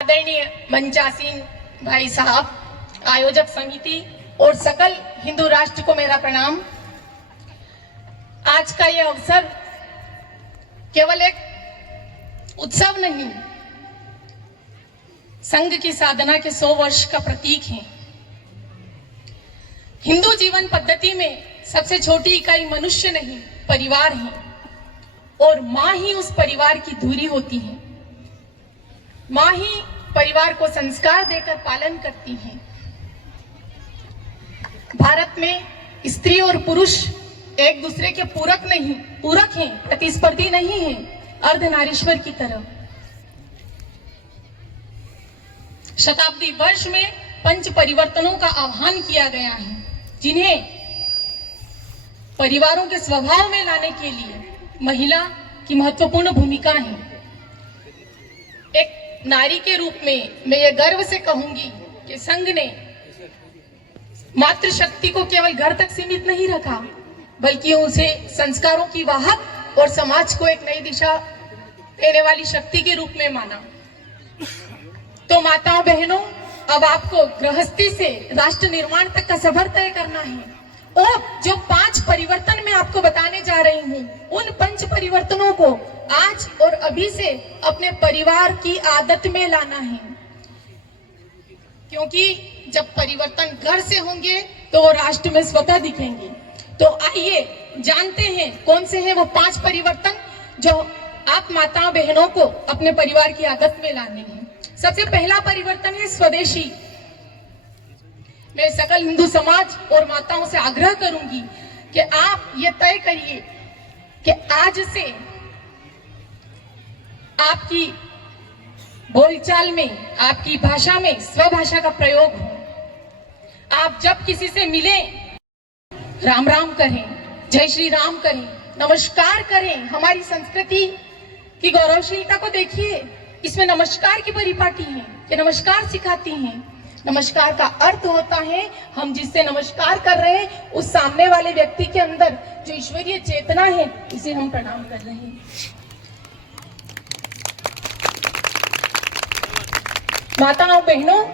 आदरणीय मंचासीन भाई साहब, आयोजक समिति और सकल हिंदू राष्ट्र को मेरा प्रणाम। आज का यह अवसर केवल एक उत्सव नहीं, संघ की साधना के 100 वर्ष का प्रतीक है। हिंदू जीवन पद्धति में सबसे छोटी इकाई मनुष्य नहीं, परिवार है, और मां ही उस परिवार की धुरी होती है। मां ही परिवार को संस्कार देकर पालन करती है। भारत में स्त्री और पुरुष एक दूसरे के पूरक हैं, प्रतिस्पर्धी नहीं है, अर्धनारीश्वर की तरह। शताब्दी वर्ष में पंच परिवर्तनों का आह्वान किया गया है, जिन्हें परिवारों के स्वभाव में लाने के लिए महिला की महत्वपूर्ण भूमिका है। एक नारी के रूप में मैं ये गर्व से कहूंगी कि संघ ने मातृशक्ति को केवल घर तक सीमित नहीं रखा, बल्कि उसे संस्कारों की वाहक और समाज को एक नई दिशा देने वाली शक्ति के रूप में माना। तो माताओं बहनों, अब आपको गृहस्थी से राष्ट्र निर्माण तक का सफर तय करना है, और जो 5 परिवर्तन मैं आपको बताने जा रही हूँ, उन 5 परिवर्तनों को आज और अभी से अपने परिवार की आदत में लाना है। क्योंकि जब परिवर्तन घर से होंगे तो वो राष्ट्र में स्वतः दिखेंगे। तो आइए जानते हैं कौन से हैं वो 5 परिवर्तन जो आप माताओं बहनों को अपने परिवार की आदत में लाने हैं। सबसे पहला परिवर्तन है स्वदेशी। मैं सकल हिंदू समाज और माताओं से आग्रह करूंगी कि आप ये तय करिए कि आज से आपकी बोलचाल में, आपकी भाषा में स्वभाषा का प्रयोग हो। आप जब किसी से मिलें, राम राम करें, जय श्री राम करें, नमस्कार करें। हमारी संस्कृति की गौरवशीलता को देखिए, इसमें नमस्कार की परिपाटी है कि नमस्कार सिखाती हैं। नमस्कार का अर्थ होता है हम जिससे नमस्कार कर रहे हैं उस सामने वाले व्यक्ति के अंदर जो ईश्वरीय चेतना है, इसे हम प्रणाम कर रहे हैं। माताओं बहनों,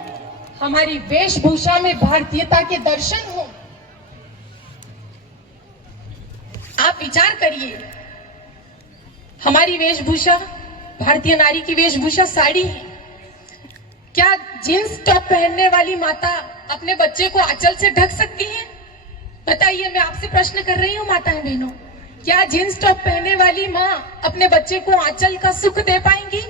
हमारी वेशभूषा में भारतीयता के दर्शन हो। आप विचार करिए, हमारी वेशभूषा, भारतीय नारी की वेशभूषा साड़ी है। क्या जींस टॉप पहनने वाली माता अपने बच्चे को आंचल से ढक सकती है? बताइए, मैं आपसे प्रश्न कर रही हूँ माताएं बहनों, क्या जींस टॉप पहनने वाली माँ अपने बच्चे को आंचल का सुख दे पाएंगी?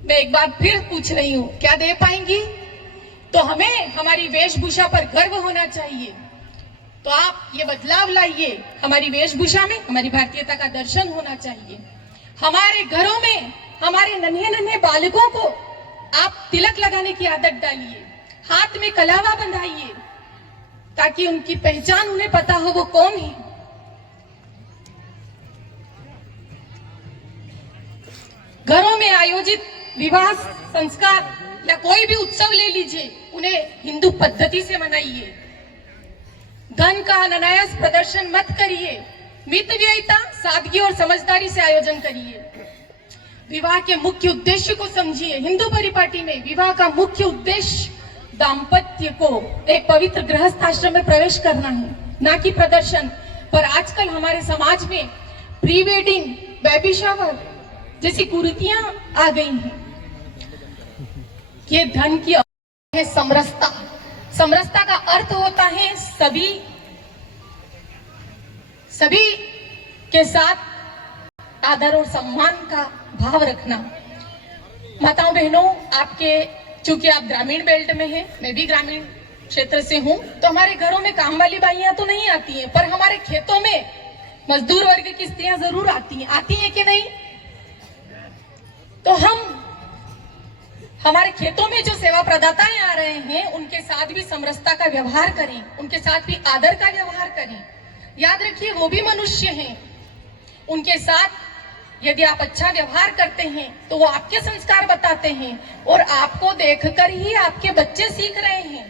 मैं एक बार फिर पूछ रही हूँ, क्या दे पाएंगी? तो हमें हमारी वेशभूषा पर गर्व होना चाहिए। तो आप ये बदलाव लाइए, हमारी वेशभूषा में हमारी भारतीयता का दर्शन होना चाहिए। हमारे घरों में हमारे नन्हे नन्हे बालकों को आप तिलक लगाने की आदत डालिए, हाथ में कलावा बंधाइए, ताकि उनकी पहचान उन्हें पता हो वो कौन है। घरों में आयोजित विवाह संस्कार या कोई भी उत्सव ले लीजिए, उन्हें हिंदू पद्धति से मनाइए। धन का अनायास प्रदर्शन मत करिए, मितव्ययिता, सादगी और समझदारी से आयोजन करिए। विवाह के मुख्य उद्देश्य को समझिए। हिंदू परिपाटी में विवाह का मुख्य उद्देश्य दाम्पत्य को एक पवित्र गृहस्थ आश्रम में प्रवेश करना है, ना कि प्रदर्शन। पर आजकल हमारे समाज में प्री वेडिंग, बेबी शावर जैसी कुरीतियां आ गई हैं। ये धन की है समरसता। समरसता का अर्थ होता है सभी के साथ आदर और सम्मान का भाव रखना। माताओं बहनों, चूंकि आप ग्रामीण बेल्ट में हैं, मैं भी ग्रामीण क्षेत्र से हूं, तो हमारे घरों में काम वाली बाइयां तो नहीं आती हैं, पर हमारे खेतों में मजदूर वर्ग की स्त्रियां जरूर आती हैं कि नहीं? तो हमारे खेतों में जो सेवा प्रदाताएं आ रहे हैं, उनके साथ भी समरसता का व्यवहार करें, उनके साथ भी आदर का व्यवहार करें। याद रखिए, वो भी मनुष्य हैं। उनके साथ यदि आप अच्छा व्यवहार करते हैं तो वो आपके संस्कार बताते हैं, और आपको देखकर ही आपके बच्चे सीख रहे हैं।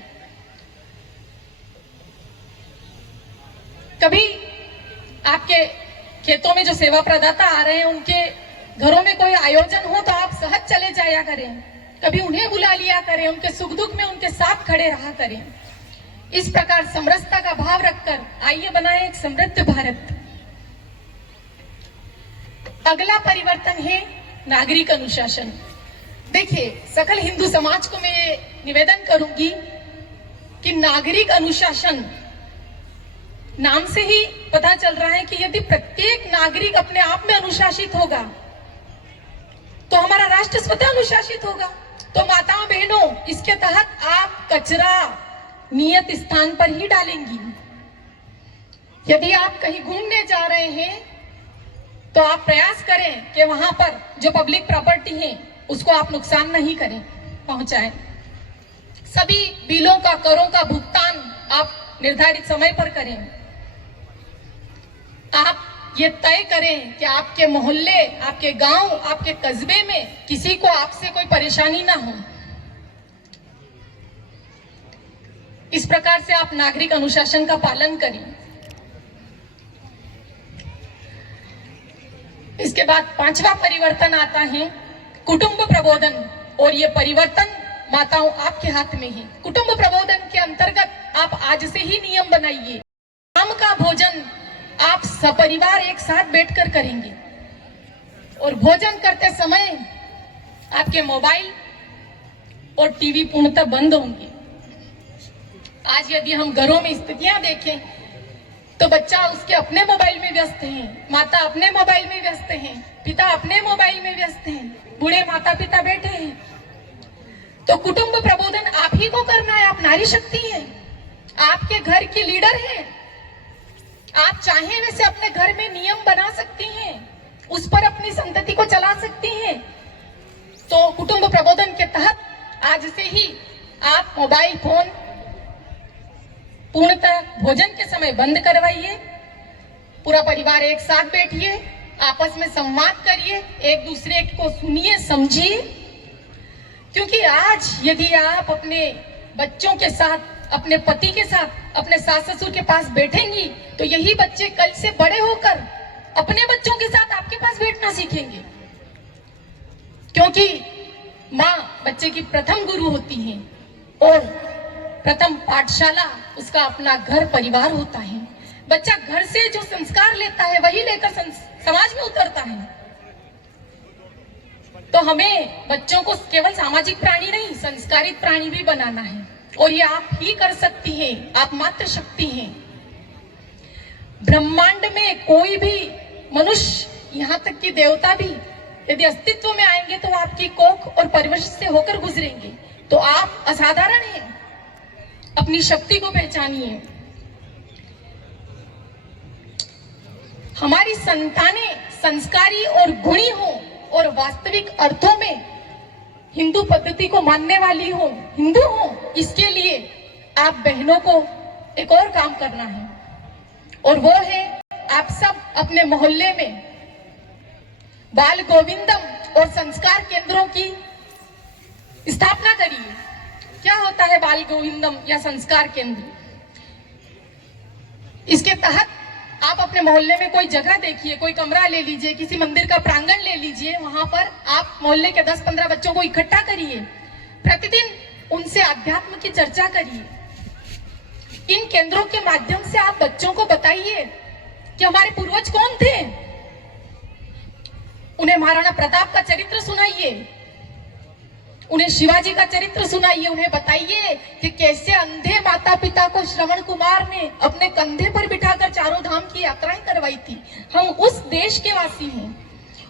कभी आपके खेतों में जो सेवा प्रदाता आ रहे हैं, उनके घरों में कोई आयोजन हो तो आप सहज चले जाया करें, कभी उन्हें बुला लिया करें, उनके सुख दुख में उनके साथ खड़े रहा करें। इस प्रकार समरसता का भाव रखकर आइए बनाएं एक समृद्ध भारत। अगला परिवर्तन है नागरिक अनुशासन। देखिए, सकल हिंदू समाज को मैं ये निवेदन करूंगी कि नागरिक अनुशासन नाम से ही पता चल रहा है कि यदि प्रत्येक नागरिक अपने आप में अनुशासित होगा तो हमारा राष्ट्र स्वतः अनुशासित होगा। तो माताओं बहनों, इसके तहत आप कचरा नियत स्थान पर ही डालेंगी। यदि आप कहीं घूमने जा रहे हैं तो आप प्रयास करें कि वहां पर जो पब्लिक प्रॉपर्टी है उसको आप नुकसान नहीं करें, पहुंचाएं। सभी बिलों का, करों का भुगतान आप निर्धारित समय पर करें। आप ये तय करें कि आपके मोहल्ले, आपके गांव, आपके कस्बे में किसी को आपसे कोई परेशानी ना हो। इस प्रकार से आप नागरिक अनुशासन का पालन करें। इसके बाद पांचवा परिवर्तन आता है कुटुंब प्रबोधन, और ये परिवर्तन माताओं आपके हाथ में है। कुटुंब प्रबोधन के अंतर्गत आप आज से ही नियम बनाइए। शाम का भोजन आप सपरिवार एक साथ बैठकर करेंगे और भोजन करते समय आपके मोबाइल और टीवी पूर्णतः बंद होंगे। आज यदि हम घरों में स्थितियां देखें तो बच्चा उसके अपने मोबाइल में व्यस्त है, माता अपने मोबाइल में व्यस्त है, पिता अपने मोबाइल में व्यस्त हैं, बूढ़े माता पिता बैठे हैं। तो कुटुंब प्रबोधन आप ही को करना है। आप नारी शक्ति हैं, आपके घर की लीडर हैं। आप चाहें वैसे अपने घर में नियम बना सकती हैं, उस पर अपनी संतति को चला सकती हैं। तो कुटुंब प्रबोधन के तहत आज से ही आप मोबाइल फोन पूर्णतः भोजन के समय बंद करवाइए। पूरा परिवार एक साथ बैठिए, आपस में संवाद करिए, एक दूसरे को सुनिए, समझिए। क्योंकि आज यदि आप अपने बच्चों के साथ, अपने पति के साथ, अपने सास ससुर के पास बैठेंगी तो यही बच्चे कल से बड़े होकर अपने बच्चों के साथ आपके पास बैठना सीखेंगे। क्योंकि माँ बच्चे की प्रथम गुरु होती है और प्रथम पाठशाला उसका अपना घर परिवार होता है। बच्चा घर से जो संस्कार लेता है वही लेकर समाज में उतरता है। तो हमें बच्चों को केवल सामाजिक प्राणी नहीं, संस्कारित प्राणी भी बनाना है, और ये आप ही कर सकती हैं। आप मात्र शक्ति हैं। ब्रह्मांड में कोई भी मनुष्य, यहाँ तक कि देवता भी यदि अस्तित्व में आएंगे तो आपकी कोख और परवरिश से होकर गुजरेंगे। तो आप असाधारण हैं। अपनी शक्ति को पहचानिए। हमारी संतानें संस्कारी और गुणी हो और वास्तविक अर्थों में हिंदू पद्धति को मानने वाली हो, हिंदू हो, इसके लिए आप बहनों को एक और काम करना है, और वो है आप सब अपने मोहल्ले में बाल गोविंदम और संस्कार केंद्रों की स्थापना करिए। क्या होता है बाल गोविंदम या संस्कार केंद्र? इसके तहत आप अपने मोहल्ले में कोई जगह देखिए, कोई कमरा ले लीजिए, किसी मंदिर का प्रांगण ले लीजिए, वहां पर आप मोहल्ले के 10-15 बच्चों को इकट्ठा करिए। प्रतिदिन उनसे अध्यात्म की चर्चा करिए। इन केंद्रों के माध्यम से आप बच्चों को बताइए कि हमारे पूर्वज कौन थे। उन्हें महाराणा प्रताप का चरित्र सुनाइए, उन्हें शिवाजी का चरित्र सुनाइए। उन्हें बताइए कि कैसे अंधे माता पिता को श्रवण कुमार ने अपने कंधे पर बिठाकर चारों धाम की यात्राएं करवाई थी। हम उस देश के वासी हैं,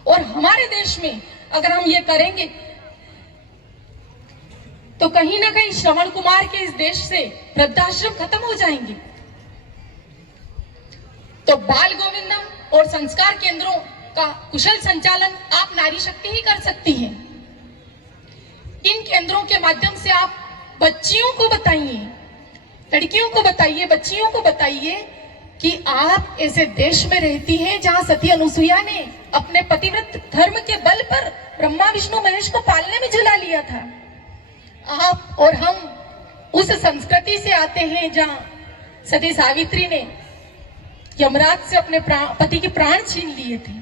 और हमारे देश में अगर हम ये करेंगे तो कहीं ना कहीं श्रवण कुमार के इस देश से वृद्धाश्रम खत्म हो जाएंगे। तो बाल गोविंदम और संस्कार केंद्रों का कुशल संचालन आप नारी शक्ति ही कर सकती हैं। इन केंद्रों के माध्यम से आप बच्चियों को बताइए, लड़कियों को बताइए, बच्चियों को बताइए कि आप ऐसे देश में रहती हैं जहां सती अनुसुईया ने अपने पतिव्रत धर्म के बल पर ब्रह्मा विष्णु महेश को पालने में झुला लिया था। आप और हम उस संस्कृति से आते हैं जहां सती सावित्री ने यमराज से अपने पति के प्राण छीन लिए थे।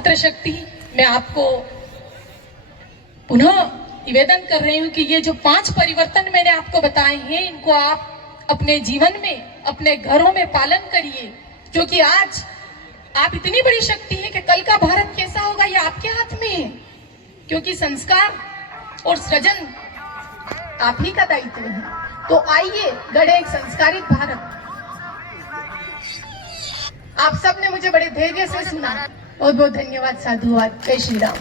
मातृशक्ति, मैं आपको पुनः निवेदन कर रही हूं कि ये जो 5 परिवर्तन मैंने आपको बताए हैं, इनको आप अपने जीवन में, अपने घरों में पालन करिए, क्योंकि आज आप इतनी बड़ी शक्ति है कि कल का भारत कैसा होगा ये आपके हाथ में है, क्योंकि संस्कार और सृजन आप ही का दायित्व है। तो आइए गढ़े एक संस्कारित भारत। आप सब ने मुझे बड़े धैर्य से सुना, बहुत बहुत धन्यवाद, साधुवाद, जय श्री राम।